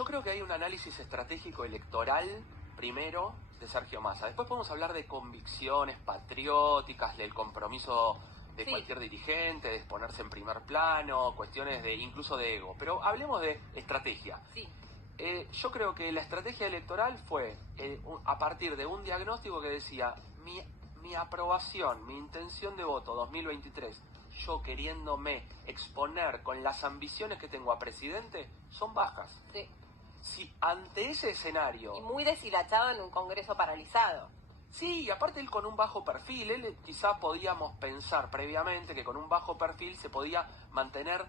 Yo creo que hay un análisis estratégico electoral, primero, de Sergio Massa. Después podemos hablar de convicciones patrióticas, del compromiso de Sí. cualquier dirigente, de exponerse en primer plano, cuestiones de incluso de ego. Pero hablemos de estrategia. Sí. Yo creo que la estrategia electoral fue a partir de un diagnóstico que decía mi aprobación, mi intención de voto 2023, yo queriéndome exponer con las ambiciones que tengo a presidente, son bajas. Sí. Si ante ese escenario... Y muy deshilachado en un Congreso paralizado. Sí, y aparte él con un bajo perfil, quizá podíamos pensar previamente que con un bajo perfil se podía mantener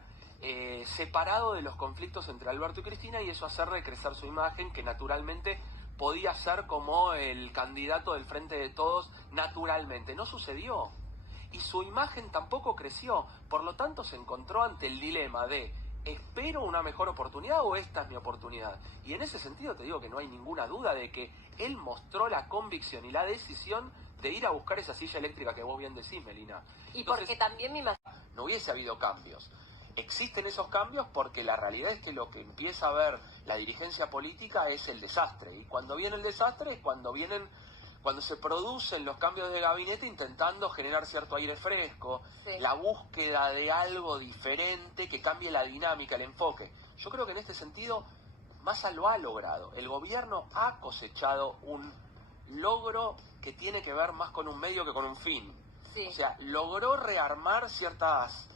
separado de los conflictos entre Alberto y Cristina y eso hacerle crecer su imagen, que naturalmente podía ser como el candidato del Frente de Todos naturalmente. No sucedió. Y su imagen tampoco creció. Por lo tanto se encontró ante el dilema de ¿espero una mejor oportunidad o esta es mi oportunidad? Y en ese sentido te digo que no hay ninguna duda de que él mostró la convicción y la decisión de ir a buscar esa silla eléctrica que vos bien decís, Melina. Y Entonces, porque también me imagino... no hubiese habido cambios. Existen esos cambios porque la realidad es que lo que empieza a ver la dirigencia política es el desastre. Y cuando viene el desastre es cuando se producen los cambios de gabinete intentando generar cierto aire fresco, Sí. la búsqueda de algo diferente que cambie la dinámica, el enfoque. Yo creo que en este sentido Massa lo ha logrado. El gobierno ha cosechado un logro que tiene que ver más con un medio que con un fin. Sí. O sea, logró rearmar ciertas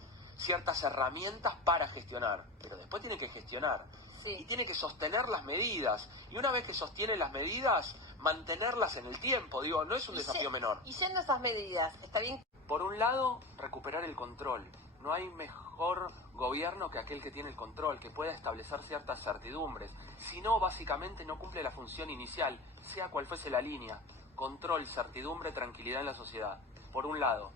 herramientas para gestionar, pero después tiene que gestionar. Sí. Y tiene que sostener las medidas. Y una vez que sostiene las medidas, mantenerlas en el tiempo. Digo, no es un desafío menor. Y yendo a esas medidas, está bien. Por un lado, recuperar el control. No hay mejor gobierno que aquel que tiene el control, que pueda establecer ciertas certidumbres. Si no, básicamente no cumple la función inicial, sea cual fuese la línea. Control, certidumbre, tranquilidad en la sociedad. Por un lado.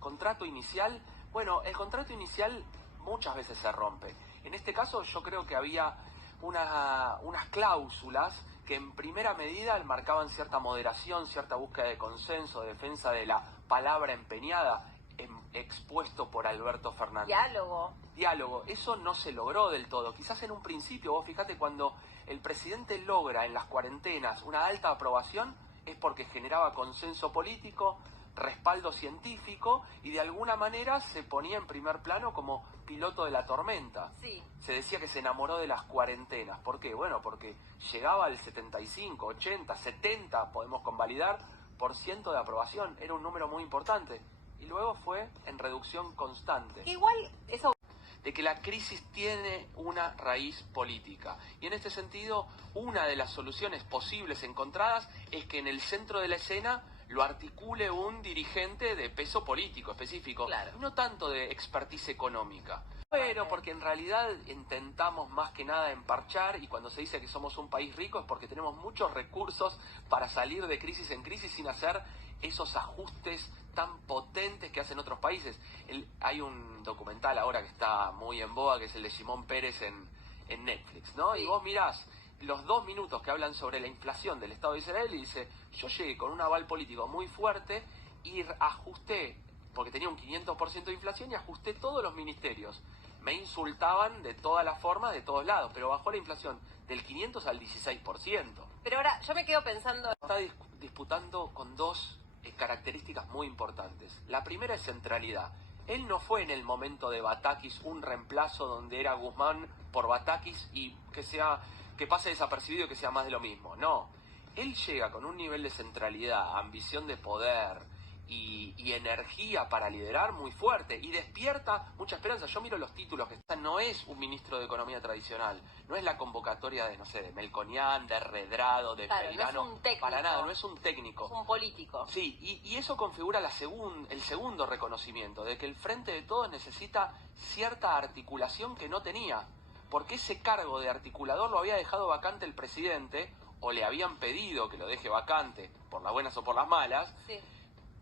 Contrato inicial. Bueno, el contrato inicial muchas veces se rompe. En este caso yo creo que había unas cláusulas que en primera medida marcaban cierta moderación, cierta búsqueda de consenso, de defensa de la palabra empeñada, expuesto por Alberto Fernández. Diálogo, eso no se logró del todo. Quizás en un principio, vos fíjate, cuando el presidente logra en las cuarentenas una alta aprobación, es porque generaba consenso político, respaldo científico y de alguna manera se ponía en primer plano como piloto de la tormenta. Sí. Se decía que se enamoró de las cuarentenas. ¿Por qué? Bueno, porque llegaba al 75, 80, 70, podemos convalidar, por ciento de aprobación. Era un número muy importante. Y luego fue en reducción constante. Igual eso... De que la crisis tiene una raíz política. Y en este sentido, una de las soluciones posibles encontradas es que en el centro de la escena lo articule un dirigente de peso político específico, claro. No tanto de expertise económica. Bueno, porque en realidad intentamos más que nada emparchar, y cuando se dice que somos un país rico es porque tenemos muchos recursos para salir de crisis en crisis sin hacer esos ajustes tan potentes que hacen otros países. Hay un documental ahora que está muy en boga, que es el de Simón Pérez en Netflix, ¿no? Sí. Y vos mirás los 2 minutos que hablan sobre la inflación del Estado de Israel y dice, yo llegué con un aval político muy fuerte y ajusté, porque tenía un 500% de inflación, y ajusté todos los ministerios. Me insultaban de todas las formas, de todos lados, pero bajó la inflación del 500 al 16%. Pero ahora yo me quedo pensando... Está disputando con dos características muy importantes. La primera es centralidad. Él no fue en el momento de Batakis un reemplazo donde era Guzmán por Batakis y que pase desapercibido y que sea más de lo mismo. No. Él llega con un nivel de centralidad, ambición de poder y energía para liderar muy fuerte y despierta mucha esperanza. Yo miro los títulos que están, no es un ministro de Economía tradicional, no es la convocatoria de, no sé, de Melconian, de Redrado, de Peirano, no es un técnico, para nada, no es un técnico. Es un político. Sí, y eso configura el segundo reconocimiento, de que el Frente de Todos necesita cierta articulación que no tenía, porque ese cargo de articulador lo había dejado vacante el presidente, o le habían pedido que lo deje vacante, por las buenas o por las malas. Sí.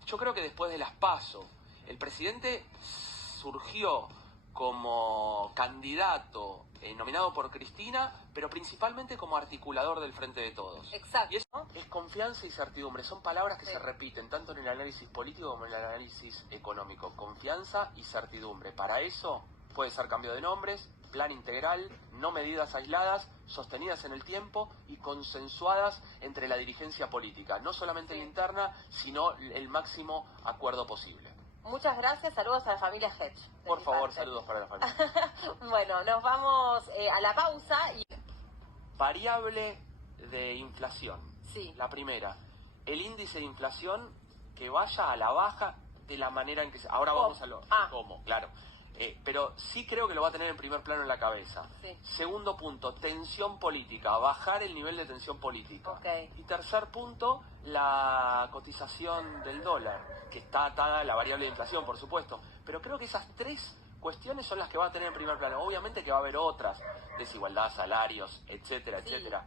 Yo creo que después de las PASO, el presidente surgió como candidato nominado por Cristina, pero principalmente como articulador del Frente de Todos. Exacto. Y eso es confianza y certidumbre, son palabras que sí. se repiten tanto en el análisis político como en el análisis económico. Confianza y certidumbre. Para eso puede ser cambio de nombres, plan integral, no medidas aisladas, sostenidas en el tiempo y consensuadas entre la dirigencia política, no solamente Sí. la interna, sino el máximo acuerdo posible. Muchas gracias, saludos a la familia Hedge. de Por mi favor, parte. saludos para la familia. Bueno, nos vamos a la pausa y... Variable de inflación. Sí. La primera, el índice de inflación que vaya a la baja de la manera en que... Ahora ¿Cómo? vamos a lo... Ah. ¿Cómo? Claro. Pero sí creo que lo va a tener en primer plano en la cabeza. Sí. Segundo punto, tensión política, bajar el nivel de tensión política. Ok. Y tercer punto, la cotización del dólar, que está atada a la variable de inflación, por supuesto. Pero creo que esas tres cuestiones son las que va a tener en primer plano. Obviamente que va a haber otras, desigualdad, salarios, etcétera, Sí. etcétera.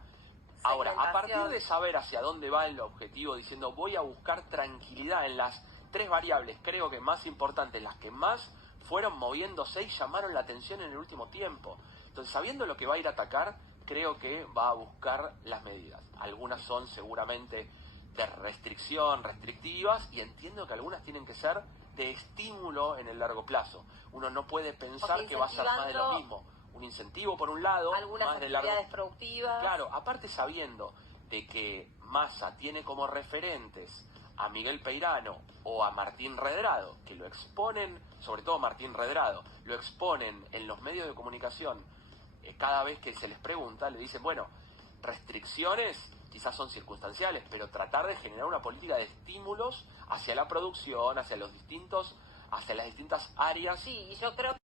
Ahora, a partir Segmentación. de saber hacia dónde va el objetivo, diciendo voy a buscar tranquilidad en las tres variables, creo que más importantes, las que más fueron moviéndose y llamaron la atención en el último tiempo. Entonces, sabiendo lo que va a ir a atacar, creo que va a buscar las medidas. Algunas son seguramente de restricción, restrictivas, y entiendo que algunas tienen que ser de estímulo en el largo plazo. Uno no puede pensar que va a ser más de lo mismo. Un incentivo por un lado, Algunas más de largo... actividades productivas. Claro, aparte sabiendo de que Massa tiene como referentes a Miguel Peirano o a Martín Redrado, que lo exponen, sobre todo Martín Redrado, lo exponen en los medios de comunicación, cada vez que se les pregunta, le dicen, bueno, restricciones quizás son circunstanciales, pero tratar de generar una política de estímulos hacia la producción, hacia las distintas áreas. Sí, y yo creo